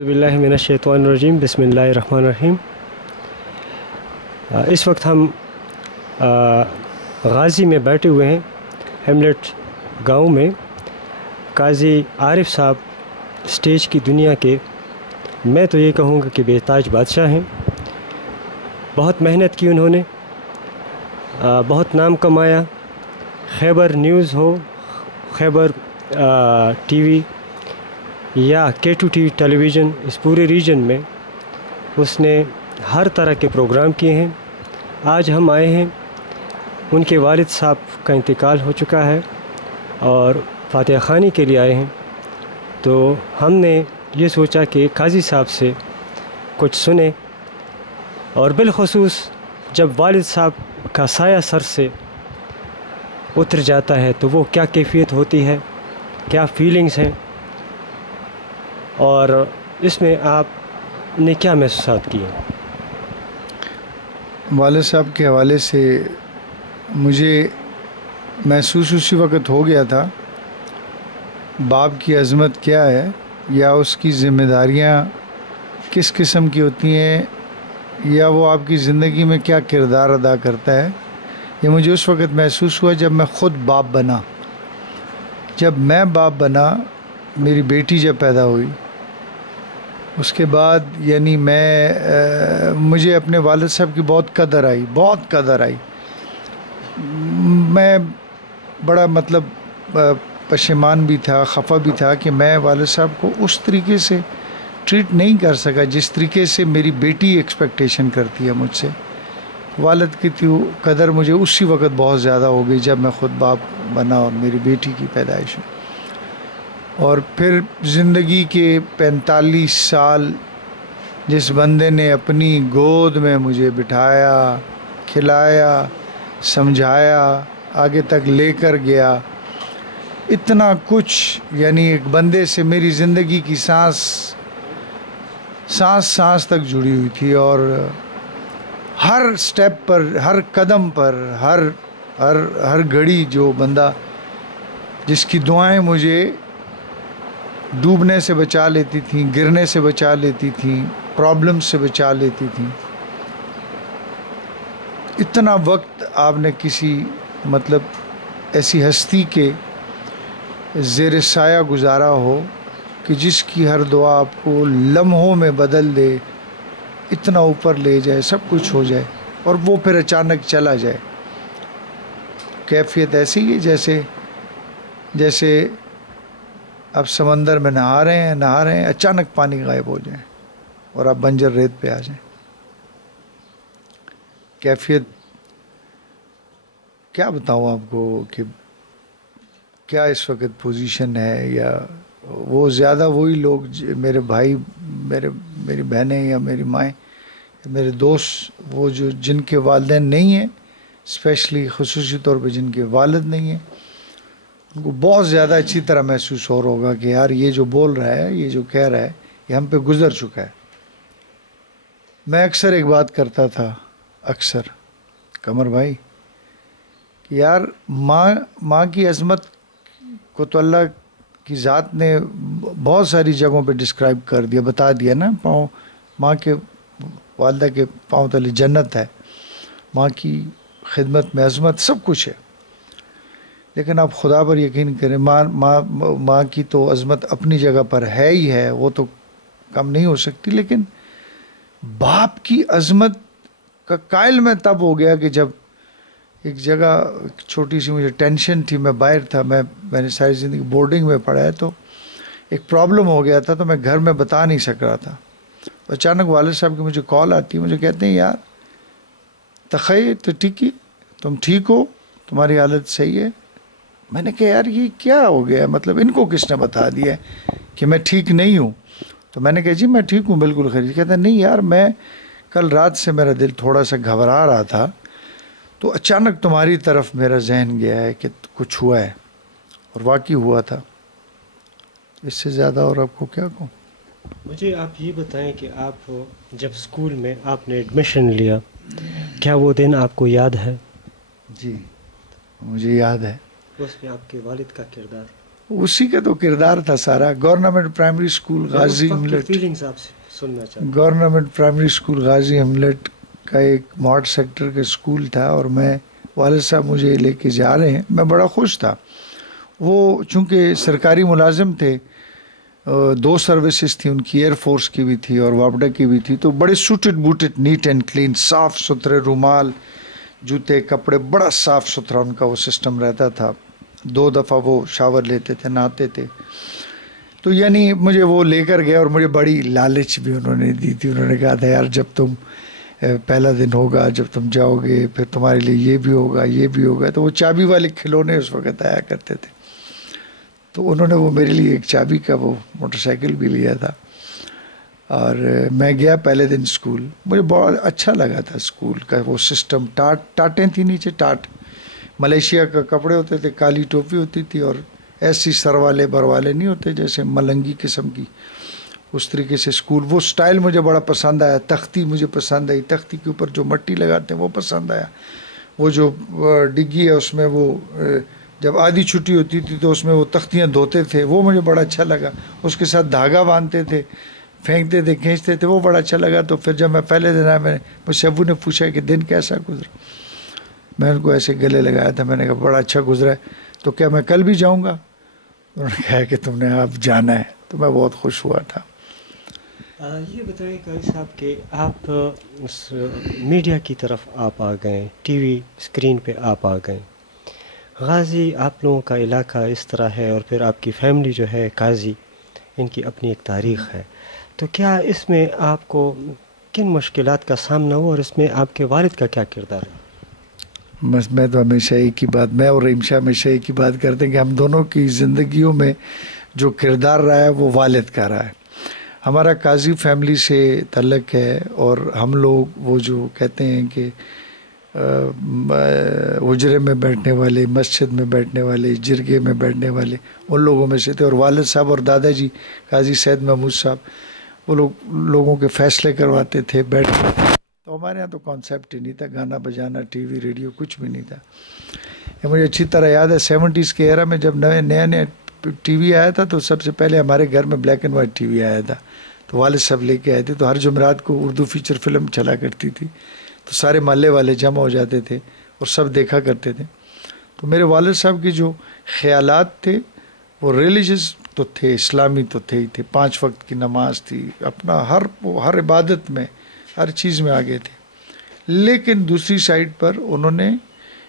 باللہ من الشیطان الرجیم بسم اللہ الرحمن الرحیم۔ اس وقت ہم غازی میں بیٹھے ہوئے ہیں، ہیملیٹ گاؤں میں۔ قاضی عارف صاحب اسٹیج کی دنیا کے، میں تو یہ کہوں گا کہ بے تاج بادشاہ ہیں۔ بہت محنت کی انہوں نے، بہت نام کمایا۔ خیبر نیوز ہو، خیبر ٹی وی یا K2 ٹی وی ٹیلی ویژن، اس پورے ریجن میں اس نے ہر طرح کے پروگرام کیے ہیں۔ آج ہم آئے ہیں، ان کے والد صاحب کا انتقال ہو چکا ہے اور فاتحہ خوانی کے لیے آئے ہیں، تو ہم نے یہ سوچا کہ قاضی صاحب سے کچھ سنیں، اور بالخصوص جب والد صاحب کا سایہ سر سے اتر جاتا ہے تو وہ کیا کیفیت ہوتی ہے، کیا فیلنگز ہیں، اور اس میں آپ نے کیا محسوسات کیے؟ والد صاحب کے حوالے سے مجھے محسوس اسی وقت ہو گیا تھا باپ کی عظمت کیا ہے، یا اس کی ذمہ داریاں کس قسم کی ہوتی ہیں، یا وہ آپ کی زندگی میں کیا کردار ادا کرتا ہے۔ یہ مجھے اس وقت محسوس ہوا جب میں خود باپ بنا۔ جب میں باپ بنا، میری بیٹی جب پیدا ہوئی، اس کے بعد یعنی مجھے اپنے والد صاحب کی بہت قدر آئی۔ میں بڑا پشیمان بھی تھا، خفا بھی تھا کہ میں والد صاحب کو اس طریقے سے ٹریٹ نہیں کر سکا جس طریقے سے میری بیٹی ایکسپیکٹیشن کرتی ہے مجھ سے۔ والد کی قدر مجھے اسی وقت بہت زیادہ ہو گئی جب میں خود باپ بنا اور میری بیٹی کی پیدائش ہوئی۔ اور پھر زندگی کے 45 سال جس بندے نے اپنی گود میں مجھے بٹھایا، کھلایا، سمجھایا، آگے تک لے کر گیا، اتنا کچھ، یعنی ایک بندے سے میری زندگی کی سانس تک جڑی ہوئی تھی، اور ہر سٹیپ پر، ہر قدم پر، ہر گھڑی جو بندہ، جس کی دعائیں مجھے ڈوبنے سے بچا لیتی تھیں، گرنے سے بچا لیتی تھیں، پرابلم سے بچا لیتی تھیں، اتنا وقت آپ نے کسی ایسی ہستی کے زیر سایہ گزارا ہو کہ جس کی ہر دعا آپ کو لمحوں میں بدل دے، اتنا اوپر لے جائے، سب کچھ ہو جائے، اور وہ پھر اچانک چلا جائے۔ کیفیت ایسی ہے جیسے آپ سمندر میں نہا رہے ہیں، اچانک پانی غائب ہو جائے اور آپ بنجر ریت پہ آ جائیں۔ کیفیت کیا بتاؤں آپ کو کہ کیا اس وقت پوزیشن ہے، یا وہ زیادہ وہی لوگ، میرے بھائی، میری بہنیں یا میری مائیں، میرے دوست، وہ جن کے والدین نہیں ہیں، اسپیشلی خصوصی طور پہ جن کے والد نہیں ہیں، ان کو بہت زیادہ اچھی طرح محسوس ہو رہا ہوگا کہ یار یہ جو بول رہا ہے، یہ جو کہہ رہا ہے، یہ ہم پہ گزر چکا ہے۔ میں اکثر ایک بات کرتا تھا، قمر بھائی، کہ یار ماں کی عظمت کو تو اللہ کی ذات نے بہت ساری جگہوں پہ ڈسکرائب کر دیا، بتا دیا نا۔ ماں کے، والدہ کے پاؤں تلے جنت ہے، ماں کی خدمت میں عظمت سب کچھ ہے، لیکن آپ خدا پر یقین کریں، ماں کی تو عظمت اپنی جگہ پر ہے ہی ہے، وہ تو کم نہیں ہو سکتی، لیکن باپ کی عظمت کا قائل میں تب ہو گیا کہ جب ایک جگہ چھوٹی سی مجھے ٹینشن تھی، میں باہر تھا، میں نے ساری زندگی بورڈنگ میں پڑھا ہے، تو ایک پرابلم ہو گیا تھا، تو میں گھر میں بتا نہیں سک رہا تھا۔ اچانک والد صاحب کی مجھے کال آتی ہے، مجھے کہتے ہیں یار تخیل تو ٹھیک، تم ٹھیک ہو، تمہاری حالت صحیح ہے۔ میں نے کہا یار یہ کیا ہو گیا، ان کو کس نے بتا دیا کہ میں ٹھیک نہیں ہوں؟ تو میں نے کہا جی میں ٹھیک ہوں، بالکل خیریت۔ کہتا نہیں یار، میں کل رات سے میرا دل تھوڑا سا گھبرا رہا تھا، تو اچانک تمہاری طرف میرا ذہن گیا ہے کہ کچھ ہوا ہے، اور واقعی ہوا تھا۔ اس سے زیادہ اور آپ کو کیا کہوں؟ مجھے آپ یہ بتائیں کہ آپ جب اسکول میں آپ نے ایڈمیشن لیا، کیا وہ دن آپ کو یاد ہے؟ جی مجھے یاد ہے۔ اس میں آپ کے والد کا کردار؟ اسی کا تو کردار تھا سارا. گورنمنٹ پرائمری اسکول غازی ہملٹ, فیلنگز آپ سے سننا چاہتا ہوں. گورنمنٹ پرائمری اسکول غازی ہملٹ کا ایک ماڈ سیکٹر کا اسکول تھا, اور میں والد صاحب مجھے لے کے جا رہے ہیں, میں بڑا خوش تھا. وہ چونکہ سرکاری ملازم تھے, 2 سروسز تھی ان کی, ایئر فورس کی بھی تھی اور واپڈا کی بھی تھی, تو بڑے suited booted, neat and clean, صاف ستھرے, رومال, جوتے, کپڑے, بڑا صاف ستھرا ان کا وہ سسٹم رہتا تھا. 2 دفعہ وہ شاور لیتے تھے, نہاتے تھے. تو یعنی مجھے وہ لے کر گئے, اور مجھے بڑی لالچ بھی انہوں نے دی تھی. انہوں نے کہا تھا یار جب تم پہلا دن ہوگا, جب تم جاؤ گے, پھر تمہارے لیے یہ بھی ہوگا, یہ بھی ہوگا. تو وہ چابی والے کھلونے اس وقت آیا کرتے تھے, تو انہوں نے وہ میرے لیے ایک چابی کا وہ موٹر سائیکل بھی لیا تھا. اور میں گیا پہلے دن اسکول, مجھے بہت اچھا لگا تھا اسکول کا وہ سسٹم. ٹاٹیں تھیں نیچے, ٹاٹ ملیشیا کا کپڑے ہوتے تھے, کالی ٹوپی ہوتی تھی, اور ایسی سر والے بر والے نہیں ہوتے جیسے ملنگی قسم کی, اس طریقے سے اسکول. وہ سٹائل مجھے بڑا پسند آیا. تختی مجھے پسند آئی, تختی کے اوپر جو مٹی لگاتے ہیں وہ پسند آیا. وہ جو ڈگی ہے اس میں وہ جب آدھی چھٹی ہوتی تھی تو اس میں وہ تختیاں دھوتے تھے, وہ مجھے بڑا اچھا لگا. اس کے ساتھ دھاگا باندھتے تھے, پھینکتے تھے, کھینچتے تھے, وہ بڑا اچھا لگا. تو پھر جب میں پہلے دن آیا, مجھ سے ابو نے پوچھا کہ دن کیسا گزرا. میں ان کو ایسے گلے لگایا تھا, میں نے کہا بڑا اچھا گزرا ہے. تو کیا میں کل بھی جاؤں گا؟ انہوں نے کہا کہ تم نے اب جانا ہے. تو میں بہت خوش ہوا تھا. یہ بتائیں قاضی صاحب کہ آپ میڈیا کی طرف آپ آ گئے, ٹی وی اسکرین پہ آپ آ گئے. غازی آپ لوگوں کا علاقہ اس طرح ہے, اور پھر آپ کی فیملی جو ہے قاضی, ان کی اپنی ایک تاریخ ہے. تو کیا اس میں آپ کو کن مشکلات کا سامنا ہوا, اور اس میں آپ کے والد کا کیا کردار ہے؟ بس میں تو ہمیشہ ایک ہی بات, میں اور رحیم شاہ ہمیشہ ایک ہی بات کرتے ہیں کہ ہم دونوں کی زندگیوں میں جو کردار رہا ہے وہ والد کا رہا ہے. ہمارا قاضی فیملی سے تعلق ہے, اور ہم لوگ وہ جو کہتے ہیں کہ اجرے میں بیٹھنے والے, مسجد میں بیٹھنے والے, جرگے میں بیٹھنے والے, ان لوگوں میں سے تھے. اور والد صاحب اور دادا جی قاضی سید محمود صاحب, وہ لوگوں کے فیصلے کرواتے تھے بیٹھ. تو ہمارے یہاں تو کانسیپٹ ہی نہیں تھا, گانا بجانا, ٹی وی ریڈیو کچھ بھی نہیں تھا. یہ مجھے اچھی طرح یاد ہے 70s کے ایرا میں جب نیا ٹی وی آیا تھا, تو سب سے پہلے ہمارے گھر میں black and white T V آیا تھا. تو والد صاحب لے کے آئے تھے, تو ہر جمعرات کو اردو فیچر فلم چلا کرتی تھی, تو سارے محلے والے جمع ہو جاتے تھے اور سب دیکھا کرتے تھے. تو میرے والد صاحب کے جو خیالات تھے وہ ریلیجس تو تھے, اسلامی تو تھے ہی تھے. 5 وقت کی نماز تھی, اپنا ہر عبادت میں, ہر چیز میں آگے تھے. لیکن دوسری سائڈ پر انہوں نے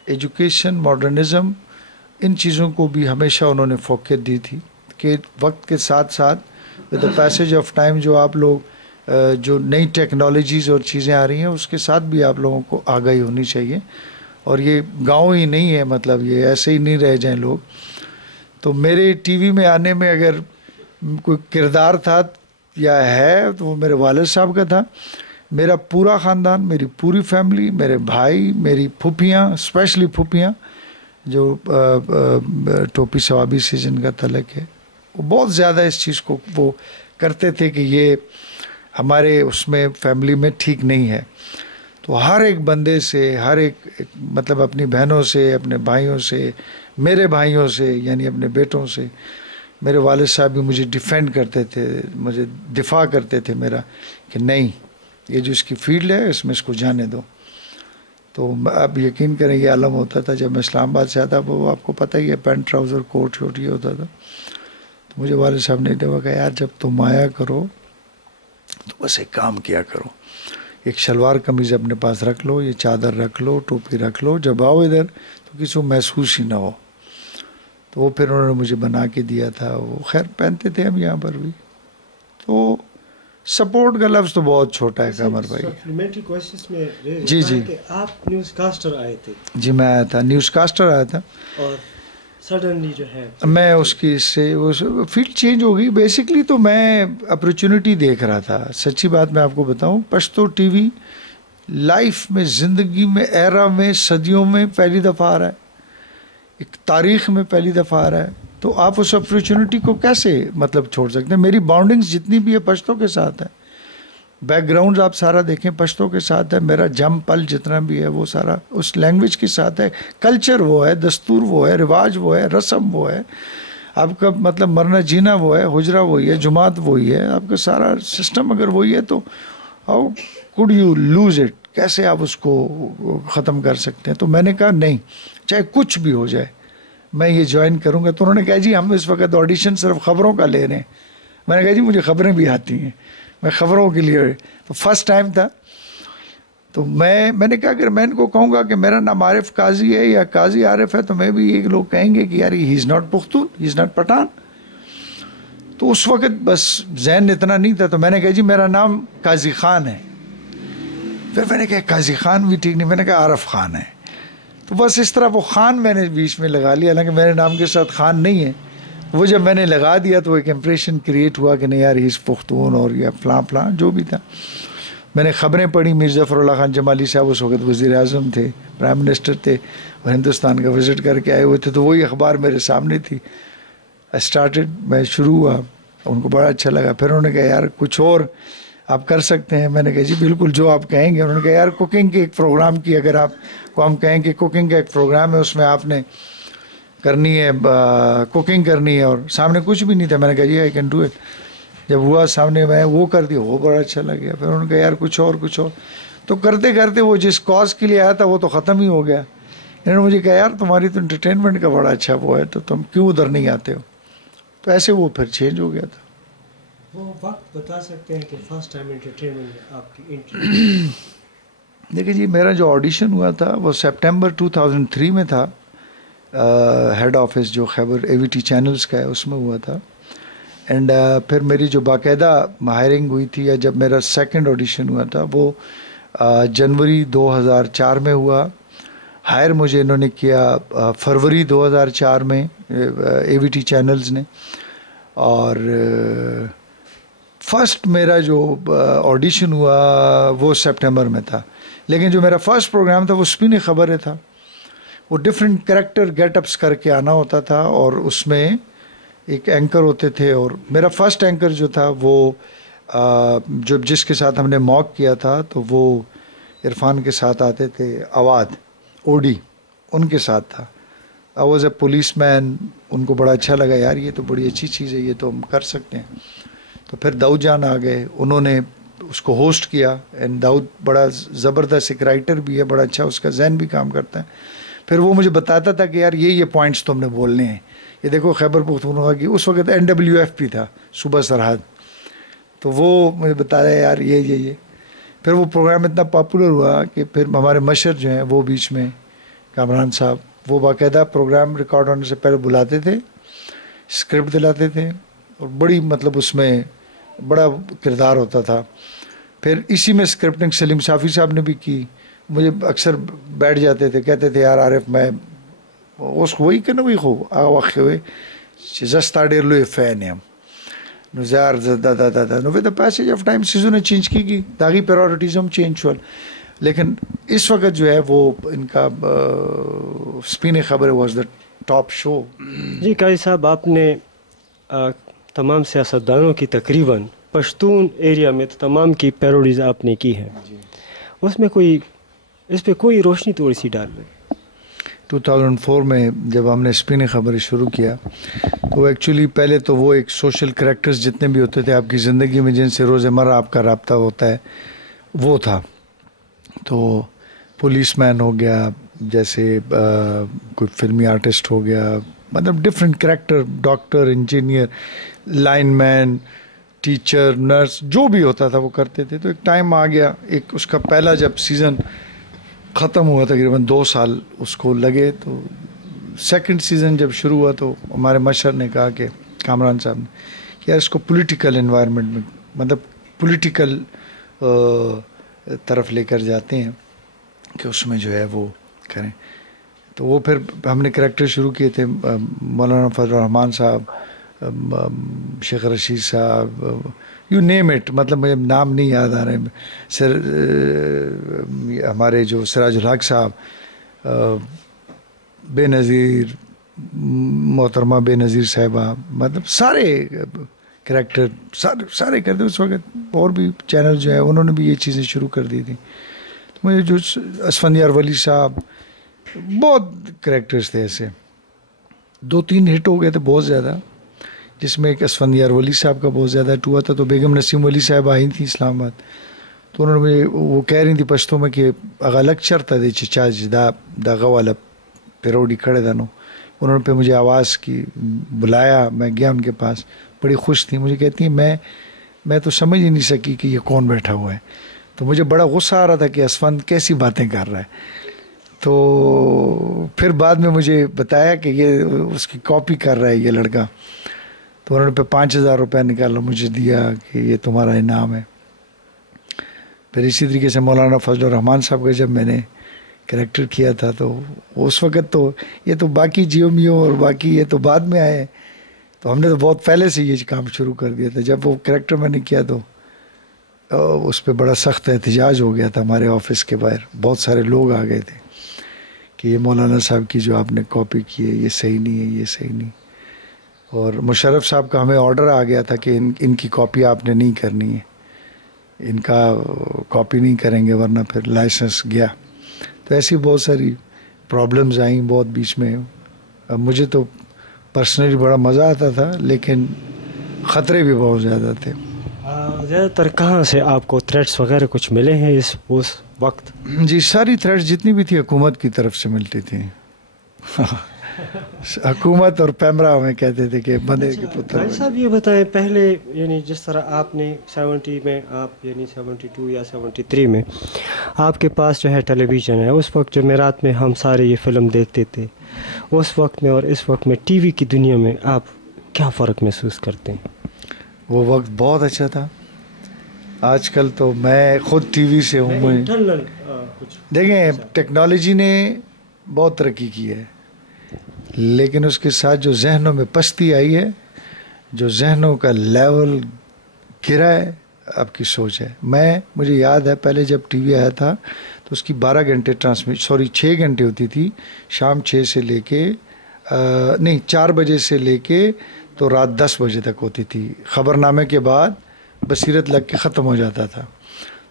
ایجوکیشن, ماڈرنزم, ان چیزوں کو بھی ہمیشہ انہوں نے فوقیت دی تھی کہ وقت کے ساتھ ساتھ with the passage of time جو آپ لوگ جو نئی ٹیکنالوجیز اور چیزیں آ رہی ہیں اس کے ساتھ بھی آپ لوگوں کو آگاہی ہونی چاہیے. اور یہ گاؤں ہی نہیں ہے, مطلب یہ ایسے ہی نہیں رہ جائیں لوگ. تو میرے ٹی وی میں آنے میں اگر کوئی کردار تھا یا ہے تو وہ میرے والد صاحب کا تھا. میرا پورا خاندان, میری پوری فیملی, میرے بھائی, میری پھوپھیاں, اسپیشلی پھوپھیاں جو ٹوپی ثوابی سے جن کا تعلق ہے, وہ بہت زیادہ اس چیز کو وہ کرتے تھے کہ یہ ہمارے اس میں فیملی میں ٹھیک نہیں ہے. تو ہر ایک بندے سے, ہر ایک مطلب اپنی بہنوں سے, اپنے بھائیوں سے, میرے بھائیوں سے, یعنی اپنے بیٹوں سے, میرے والد صاحب بھی مجھے ڈیفینڈ کرتے تھے, مجھے دفاع کرتے تھے میرا کہ نہیں یہ جو اس کی فیلڈ ہے اس میں اس کو جانے دو. تو اب یقین کریں یہ عالم ہوتا تھا جب میں اسلام آباد سے آتا, وہ آپ کو پتہ ہی ہے پینٹ ٹراؤزر کوٹ شوٹ یہ ہوتا تھا. تو مجھے والد صاحب نے دعا کہا یار جب تم آیا کرو تو بس ایک کام کیا کرو, ایک شلوار قمیض اپنے پاس رکھ لو, یہ چادر رکھ لو, ٹوپی رکھ لو, جب آؤ ادھر تو کسی کو محسوس ہی نہ ہو. تو وہ پھر انہوں نے مجھے بنا کے دیا تھا, وہ خیر پہنتے تھے ہم یہاں پر بھی. تو سپورٹ کا لفظ تو بہت چھوٹا ہے قمر بھائی. جی جی, آپ نیوز کاسٹر آئے تھے. جی میں آیا تھا, نیوز کاسٹر آیا تھا, اور سڈنلی جو ہے میں اس کی سے فیلڈ چینج ہو گئی. بیسکلی تو میں اپرچونٹی دیکھ رہا تھا. سچی بات میں آپ کو بتاؤں, پشتو ٹی وی لائف میں, زندگی میں, ایرا میں, صدیوں میں پہلی دفعہ آ رہا ہے, ایک تاریخ میں پہلی دفعہ آ رہا ہے. تو آپ اس اپرچونٹی کو کیسے مطلب چھوڑ سکتے ہیں. میری باؤنڈنگز جتنی بھی ہے پشتو کے ساتھ ہے, بیک گراؤنڈز آپ سارا دیکھیں پشتو کے ساتھ ہے. میرا جم پل جتنا بھی ہے وہ سارا اس لینگویج کے ساتھ ہے. کلچر وہ ہے, دستور وہ ہے, رواج وہ ہے, رسم وہ ہے. آپ کا مطلب مرنا جینا وہ ہے, حجرہ وہی ہے, جماعت وہی ہے, آپ کا سارا سسٹم اگر وہی ہے تو how could you lose it, کیسے آپ اس کو ختم کر سکتے ہیں. تو میں نے کہا نہیں, چاہے کچھ بھی ہو جائے میں یہ جوائن کروں گا. تو انہوں نے کہا جی ہم اس وقت آڈیشن صرف خبروں کا لے رہے ہیں. میں نے کہا جی مجھے خبریں بھی آتی ہیں, میں خبروں کے لیے, تو فرسٹ ٹائم تھا. تو میں نے کہا اگر میں ان کو کہوں گا کہ میرا نام عارف قاضی ہے یا قاضی عارف ہے تو میں بھی ایک لوگ کہیں گے کہ یار he is not Pakhtun, he is not Pathan. تو اس وقت بس ذہن اتنا نہیں تھا. تو میں نے کہا جی میرا نام قاضی خان ہے. پھر میں نے کہا قاضی خان بھی ٹھیک نہیں, میں نے کہا عارف خان ہے. تو بس اس طرح وہ خان میں نے بیچ میں لگا لیا, حالانکہ میرے نام کے ساتھ خان نہیں ہے. وہ جب میں نے لگا دیا تو ایک امپریشن کریٹ ہوا کہ نہیں یار ہی از پختون اور یا فلاں فلاں جو بھی تھا. میں نے خبریں پڑھی, میر ظفر اللہ خان جمالی صاحب اس وقت وزیر اعظم تھے, پرائم منسٹر تھے, اور ہندوستان کا وزٹ کر کے آئے ہوئے تھے. تو وہی اخبار میرے سامنے تھی. میں شروع ہوا, ان کو بڑا اچھا لگا. پھر انہوں نے کہا یار کچھ اور آپ کر سکتے ہیں. میں نے کہا جی بالکل جو آپ کہیں گے. انہوں نے کہا یار کوکنگ کے ایک پروگرام کی, اگر آپ کو ہم کہیں کہ کوکنگ کا ایک پروگرام ہے, اس میں آپ نے کرنی ہے کوکنگ کرنی ہے, اور سامنے کچھ بھی نہیں تھا. میں نے کہا جی آئی کین ڈو اٹ. جب ہوا سامنے میں وہ کر دیا, وہ بڑا اچھا لگا. پھر انہوں نے کہا یار کچھ اور. تو کرتے کرتے وہ جس کاز کے لیے آیا تھا وہ تو ختم ہی ہو گیا. انہوں نے مجھے کہا یار تمہاری تو انٹرٹینمنٹ کا بڑا اچھا وہ ہے, تو تم کیوں ادھر نہیں آتے ہو. تو ایسے وہ پھر چینج ہو گیا تھا. وہ وقت بتا سکتے ہیں کہ فرسٹ ٹائم انٹرٹینمنٹ آپ کی دیکھیے جی میرا جو آڈیشن ہوا تھا وہ سپٹمبر 2003 میں تھا. ہیڈ آفس جو خیبر اے وی ٹی چینلز کا ہے اس میں ہوا تھا. اینڈ پھر میری جو باقاعدہ ہائرنگ ہوئی تھی, یا جب میرا سیکنڈ آڈیشن ہوا تھا وہ جنوری 2004 میں ہوا. ہائر مجھے انہوں نے کیا فروری 2004 میں اے وی ٹی چینلز نے. اور فرسٹ میرا جو آڈیشن ہوا وہ سپٹمبر میں تھا. لیکن جو میرا فرسٹ پروگرام تھا وہ اسپین خبریں تھا. وہ ڈفرینٹ کریکٹر گیٹ اپس کر کے آنا ہوتا تھا, اور اس میں ایک اینکر ہوتے تھے. اور میرا فرسٹ اینکر جو تھا وہ جو جس کے ساتھ ہم نے موک کیا تھا تو وہ عرفان کے ساتھ آتے تھے, اواد اوڈی ان کے ساتھ تھا. آئی واز اے پولیس مین. ان کو بڑا اچھا لگا یار یہ تو بڑی اچھی چیز ہے, یہ تو ہم کر سکتے ہیں. تو پھر داؤد جان آ گئے, انہوں نے اس کو ہوسٹ کیا. اینڈ داؤد بڑا زبردست ایک رائٹر بھی ہے, بڑا اچھا اس کا ذہن بھی کام کرتا ہے. پھر وہ مجھے بتاتا تھا کہ یار یہ پوائنٹس تم نے بولنے ہیں. یہ دیکھو خیبر پختونخوا کی اس وقت NWF تھا, صوبہ سرحد. تو وہ مجھے بتایا یار یہ پھر وہ پروگرام اتنا پاپولر ہوا کہ پھر ہمارے مشر جو ہیں وہ بیچ میں کامران صاحب, وہ باقاعدہ پروگرام ریکارڈ ہونے سے پہلے بلاتے تھے, اسکرپٹ دلاتے تھے, اور بڑی مطلب اس میں بڑا کردار ہوتا تھا. پھر اسی میں اسکرپٹنگ سلیم صافی صاحب نے بھی کی. مجھے اکثر بیٹھ جاتے تھے, کہتے تھے یار عارف میں اس وہی کہ نا وہی خو آواخ ہوئے زستاڈیر لوی فین ہیں نو زیار دا نو with the passage of time season change کی گئی, داغی پرائورٹیز ہم چینج ہوا. لیکن اس وقت جو ہے وہ ان کا اسپین خبر واز دا ٹاپ شو. جی قاضی صاحب, آپ نے تمام سیاستدانوں کی تقریباً پشتون ایریا میں تمام کی پیروڈیز آپ نے کی ہیں. اس میں اس پہ کوئی روشنی تھوڑی سی ڈال دیں. 2004 میں جب ہم نے اسپین خبر شروع کیا تو ایکچولی پہلے تو وہ ایک سوشل کریکٹرز جتنے بھی ہوتے تھے آپ کی زندگی میں جن سے روزمرہ آپ کا رابطہ ہوتا ہے وہ تھا. تو پولیس مین ہو گیا, جیسے کوئی فلمی آرٹسٹ ہو گیا, مطلب different character, doctor, engineer, lineman, teacher, nurse, جو بھی ہوتا تھا وہ کرتے تھے. تو ایک ٹائم آ گیا, ایک اس کا پہلا جب سیزن ختم ہوا تقریباً 2 سال اس کو لگے, تو سیکنڈ سیزن جب شروع ہوا تو ہمارے مشر نے کہا کہ کامران صاحب نے کہ یار اس کو پولیٹیکل انوائرمنٹ میں مطلب پولیٹیکل طرف لے کر جاتے ہیں کہ اس میں جو ہے وہ کریں. تو وہ پھر ہم نے کریکٹر شروع کیے تھے, مولانا فضل الرحمان صاحب, شیخ رشید صاحب, یو نیم اٹ, مطلب مجھے نام نہیں یاد آ رہے ہیں. سر ہمارے جو سراج الحق صاحب, بے نظیر, محترمہ بے نظیر صاحبہ, مطلب سارے کریکٹر سارے کرتے. اس وقت اور بھی چینل جو ہے انہوں نے بھی یہ چیزیں شروع کر دی تھیں. تو مجھے جو اسفندیار ولی صاحب, بہت کریکٹرز تھے ایسے. 2-3 ہٹ ہو گئے تھے بہت زیادہ، جس میں ایک اسفندیار ولی صاحب کا بہت زیادہ ہٹ ہوا تھا. تو بیگم نسیم ولی صاحب آئی تھیں اسلام آباد، تو انہوں نے مجھے وہ کہہ رہی تھی پشتوں میں کہ اگا لیکچر تھا دے چچا دا والا پیروڈی کھڑے تھا نو. انہوں نے پہ مجھے آواز کی بلایا، میں گیا ان کے پاس، بڑی خوش تھی. مجھے کہتی ہیں میں تو سمجھ ہی نہیں سکی کہ یہ کون بیٹھا ہوا ہے. تو مجھے بڑا غصہ آ رہا تھا کہ اسفند کیسی باتیں کر رہا ہے. تو پھر بعد میں مجھے بتایا کہ یہ اس کی کاپی کر رہا ہے یہ لڑکا. تو انہوں نے پہ 5,000 روپیہ نکالا مجھے دیا کہ یہ تمہارا انعام ہے. پھر اسی طریقے سے مولانا فضل الرحمان صاحب کا جب میں نے کریکٹر کیا تھا تو اس وقت تو یہ تو باقی جیو میو اور باقی یہ تو بعد میں آئے، تو ہم نے تو بہت پہلے سے یہ کام شروع کر دیا تھا. جب وہ کریکٹر میں نے کیا تو اس پہ بڑا سخت احتجاج ہو گیا تھا ہمارے آفس کے باہر. بہت سارے لوگ آ گئے تھے کہ یہ مولانا صاحب کی جو آپ نے کاپی کی ہے یہ صحیح نہیں ہے، یہ صحیح نہیں. اور مشرف صاحب کا ہمیں آرڈر آ گیا تھا کہ ان کی کاپی آپ نے نہیں کرنی ہے، ان کا کاپی نہیں کریں گے ورنہ پھر لائسنس گیا. تو ایسی بہت ساری پرابلمز آئیں بہت بیچ میں. اب مجھے تو پرسنلی بڑا مزہ آتا تھا لیکن خطرے بھی بہت زیادہ تھے. زیادہ تر کہاں سے آپ کو تھریٹس وغیرہ کچھ ملے ہیں اس وقت؟ جی ساری تھریٹس جتنی بھی تھی حکومت کی طرف سے ملتی تھیں. حکومت اور پیمرا ہمیں کہتے تھے کہ بندے کے پتر. بھائی صاحب یہ بتائیں، پہلے یعنی جس طرح آپ نے 70 میں آپ یعنی 72 یا 73 میں آپ کے پاس جو ہے ٹیلی ویژن ہے، اس وقت جمعرات میں ہم سارے یہ فلم دیکھتے تھے. اس وقت میں اور اس وقت میں ٹی وی کی دنیا میں آپ کیا فرق محسوس کرتے ہیں؟ وہ وقت بہت اچھا تھا. آج کل تو میں خود ٹی وی سے ہوں. دیکھیں ٹیکنالوجی نے بہت ترقی کی ہے لیکن اس کے ساتھ جو ذہنوں میں پستی آئی ہے، جو ذہنوں کا لیول گرا ہے، آپ کی سوچ ہے. مجھے یاد ہے پہلے جب ٹی وی آیا تھا تو اس کی 12 گھنٹے 6 گھنٹے ہوتی تھی. شام 6 سے لے کے 4 بجے سے لے کے تو رات 10 بجے تک ہوتی تھی. خبر نامے کے بعد بصیرت لگ کے ختم ہو جاتا تھا.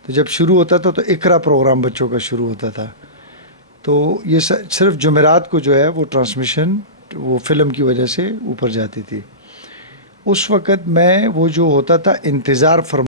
تو جب شروع ہوتا تھا تو اقرا پروگرام بچوں کا شروع ہوتا تھا. تو یہ صرف جمعرات کو جو ہے وہ ٹرانسمیشن وہ فلم کی وجہ سے اوپر جاتی تھی. اس وقت میں وہ جو ہوتا تھا انتظار فرما